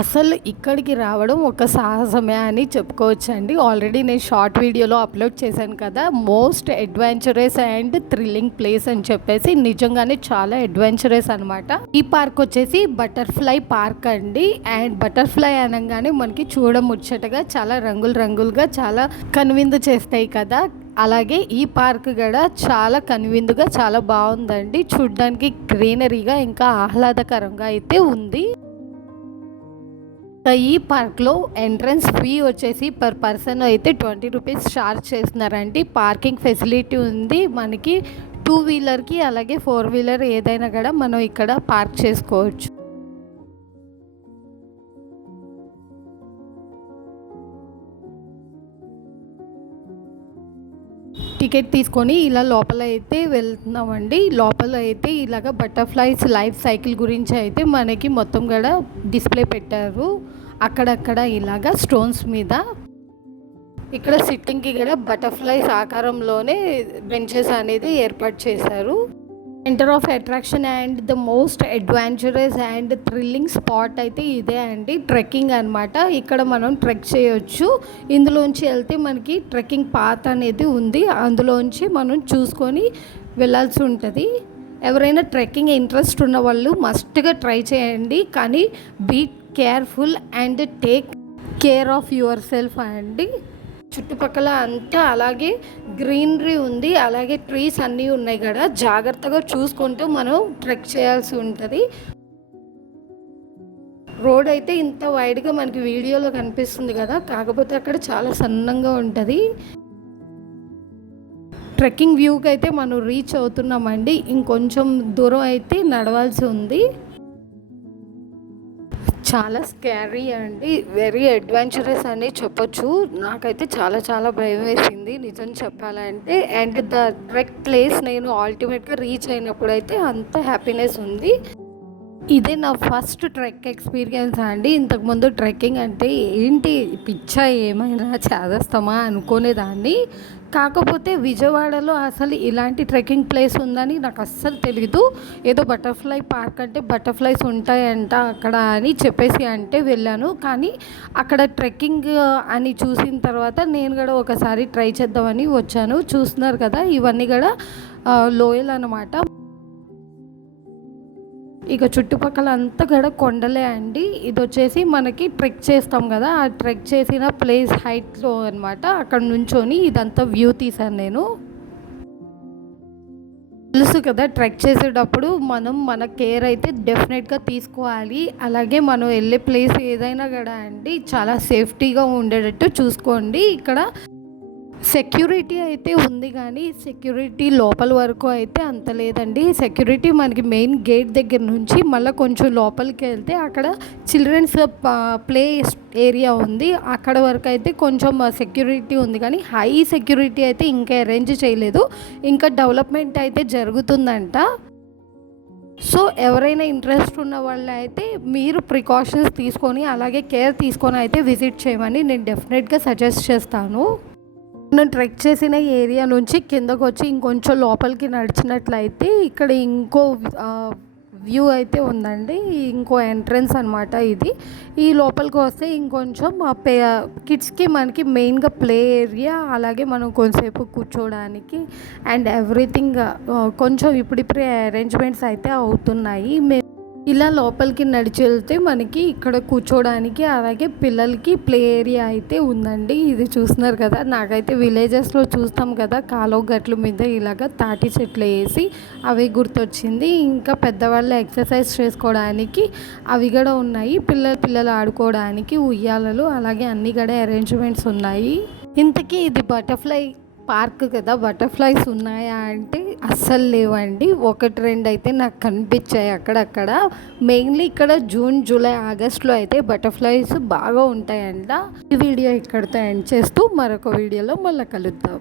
అసలు ఇక్కడికి రావడం ఒక సాహసమే అని చెప్పుకోవచ్చండి. ఆల్రెడీ నేను షార్ట్ వీడియోలో అప్లోడ్ చేశాను కదా! Most adventurous and thrilling place అని చెప్పేసి నిజంగానే చాలా అడ్వెంచరస్ అనమాట. ఈ పార్క్ వచ్చేసి బటర్‌ఫ్లై పార్క్ అండి. అండ్ బటర్‌ఫ్లై అనంగానే మనకి చూడముచ్చటగా చాలా రంగులు రంగులుగా చాలా కనువిందు చేస్తాయి కదా! అలాగే ఈ పార్క్ కూడా చాలా కనువిందుగా చాలా బాగుందండి. చూడ్డానికి గ్రీనరీగా ఇంకా ఆహ్లాదకరంగా అయితే ఉంది. ఈ పార్క్‌లో ఎంట్రన్స్ ఫీ వచ్చేసి పర్ పర్సన్ అయితే 20 రూపీస్ చార్జ్ చేస్తున్నారండి. పార్కింగ్ ఫెసిలిటీ ఉంది. మనకి 2 వీలర్‌కి అలాగే 4 వీలర్ ఏదైనా కూడా మనం ఇక్కడ పార్క్ చేసుకోవచ్చు. టికెట్ తీసుకొని ఇలా లోపల అయితే వెళ్తున్నామండి. లోపల అయితే ఇలాగ బటర్‌ఫ్లైస్ లైఫ్ సైకిల్ గురించి అయితే మనకి మొత్తం కూడా డిస్‌ప్లే పెట్టారు. అక్కడక్కడ ఇలాగ స్టోన్స్ మీద. ఇక్కడ సిట్టింగ్‌కి కూడా బటర్‌ఫ్లైస్ ఆకారంలోనే బెంచెస్ అనేది ఏర్పాటు చేశారు. Centre of attraction and the most adventurous and thrilling spot అయితే ఇదే అండి. ట్రెక్కింగ్ అనమాట. ఇక్కడ మనం ట్రెక్ చేయొచ్చు. ఇందులోంచి వెళ్తే మనకి ట్రెక్కింగ్ పాత్ అనేది ఉంది. అందులోంచి మనం చూసుకొని వెళ్ళాల్సి ఉంటుంది. ఎవరైనా ట్రెక్కింగ్ ఇంట్రెస్ట్ ఉన్న వాళ్ళు మస్ట్గా ట్రై చేయండి. కానీ be careful and take care of yourself అండి. చుట్టుపక్కల అంతా అలాగే గ్రీనరీ ఉంది. అలాగే ట్రీస్ అన్నీ ఉన్నాయి కదా, జాగ్రత్తగా చూసుకుంటూ మనం ట్రెక్ చేయాల్సి ఉంటుంది. రోడ్ అయితే ఇంత వైడ్గా మనకి వీడియోలో కనిపిస్తుంది కదా, కాకపోతే అక్కడ చాలా సన్నంగా ఉంటుంది. ట్రెక్కింగ్ వ్యూకి అయితే మనం రీచ్ అవుతున్నామండి. ఇంకొంచెం దూరం అయితే నడవాల్సి ఉంది. చాలా స్కారీ అండి. వెరీ అడ్వెంచరస్ అని చెప్పొచ్చు. నాకైతే చాలా చాలా భయం వేసింది నిజం చెప్పాలంటే. అండ్ ద ట్రెక్ ప్లేస్ నేను అల్టిమేట్గా రీచ్ అయినప్పుడు అయితే అంత హ్యాపీనెస్ ఉంది. ఇదే నా ఫస్ట్ ట్రెక్ ఎక్స్పీరియన్స్ అండి. ఇంతకుముందు ట్రెక్కింగ్ అంటే ఏంటి పిచ్చా ఏమైనా చేసేస్తామా అనుకునేదాన్ని. కాకపోతే విజయవాడలో అసలు ఇలాంటి ట్రెక్కింగ్ ప్లేస్ ఉందని నాకు అస్సలు తెలీదు. ఏదో బటర్‌ఫ్లై పార్క్ అంటే బటర్‌ఫ్లైస్ ఉంటాయంట అక్కడ అని చెప్పేసి అంటే వెళ్ళాను. కానీ అక్కడ ట్రెక్కింగ్ అని చూసిన తర్వాత నేను కూడా ఒకసారి ట్రై చేద్దామని వచ్చాను. చూస్తున్నారు కదా, ఇవన్నీ కూడా లోయలు అన్నమాట. ఇక చుట్టుపక్కల అంతా కూడా కొండలే అండి. ఇది వచ్చేసి మనకి ట్రెక్ చేస్తాం కదా, ఆ ట్రెక్ చేసిన ప్లేస్ హైట్లో అనమాట. అక్కడ నుంచొని ఇదంతా వ్యూ తీశాను నేను. తెలుసు కదా, ట్రెక్ చేసేటప్పుడు మనం మన కేర్ అయితే డెఫినెట్గా తీసుకోవాలి. అలాగే మనం వెళ్ళే ప్లేస్ ఏదైనా కూడా అండి చాలా సేఫ్టీగా ఉండేటట్టు చూసుకోండి. ఇక్కడ సెక్యూరిటీ అయితే ఉంది కానీ సెక్యూరిటీ లోపల వరకు అయితే అంత లేదండి. సెక్యూరిటీ మనకి మెయిన్ గేట్ దగ్గర నుంచి మళ్ళీ కొంచెం లోపలికి వెళ్తే అక్కడ చిల్డ్రన్స్ ప్లే ఏరియా ఉంది. అక్కడ వరకు అయితే కొంచెం సెక్యూరిటీ ఉంది కానీ హై సెక్యూరిటీ అయితే ఇంకా అరేంజ్ చేయలేదు. ఇంకా డెవలప్మెంట్ అయితే జరుగుతుందంట. సో ఎవరైనా ఇంట్రెస్ట్ ఉన్న వాళ్ళు అయితే మీరు ప్రికాషన్స్ తీసుకొని అలాగే కేర్ తీసుకొని అయితే విజిట్ చేయమని నేను డెఫినెట్గా సజెస్ట్ చేస్తాను. నేను ట్రెక్ చేసిన ఏరియా నుంచి కిందకు వచ్చి ఇంకొంచెం లోపలికి నడిచినట్లయితే ఇక్కడ ఇంకో వ్యూ అయితే ఉందండి. ఇంకో ఎంట్రన్స్ అనమాట ఇది. ఈ లోపలికి వస్తే ఇంకొంచెం కిడ్స్కి మనకి మెయిన్గా ప్లే ఏరియా, అలాగే మనం కొంచెంసేపు కూర్చోవడానికి అండ్ ఎవ్రీథింగ్ కొంచెం ఇప్పుడిప్పుడే అరేంజ్మెంట్స్ అయితే అవుతున్నాయి. ఇలా లోపలికి నడిచి వెళ్తే మనకి ఇక్కడ కూర్చోవడానికి అలాగే పిల్లలకి ప్లే ఏరియా అయితే ఉందండి. ఇది చూస్తున్నారు కదా, నాకైతే విలేజెస్లో చూస్తాం కదా కాలువ గట్ల మీద ఇలాగ తాటి చెట్లు వేసి అవి గుర్తొచ్చింది. ఇంకా పెద్దవాళ్ళు ఎక్సర్సైజ్ చేసుకోవడానికి అవి కూడా ఉన్నాయి. పిల్లలు ఆడుకోవడానికి ఉయ్యాలలు అలాగే అన్నీ కూడా అరేంజ్మెంట్స్ ఉన్నాయి. ఇంతకీ ఇది బటర్‌ఫ్లై పార్క్ కదా, బటర్‌ఫ్లైస్ ఉన్నాయా అంటే అస్సలు లేవండి. ఒకటి రెండు అయితే నాకు కనిపించాయి అక్కడక్కడ. మెయిన్లీ ఇక్కడ జూన్, జూలై, ఆగస్ట్లో అయితే బటర్‌ఫ్లైస్ బాగా ఉంటాయంట. ఈ వీడియో ఇక్కడితో ఎండ్ చేస్తూ మరొక వీడియోలో మళ్ళీ కలుద్దాం.